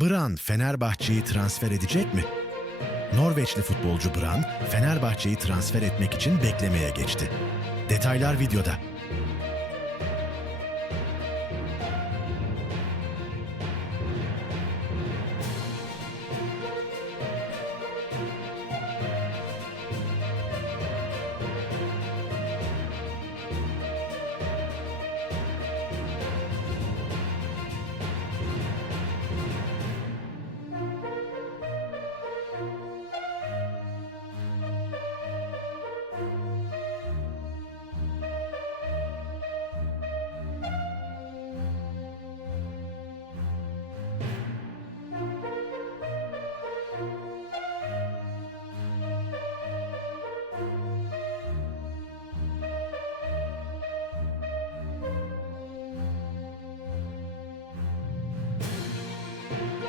Bran Fenerbahçe'yi transfer edecek mi? Norveçli futbolcu Bran, Fenerbahçe'yi transfer etmek için beklemeye geçti. Detaylar videoda.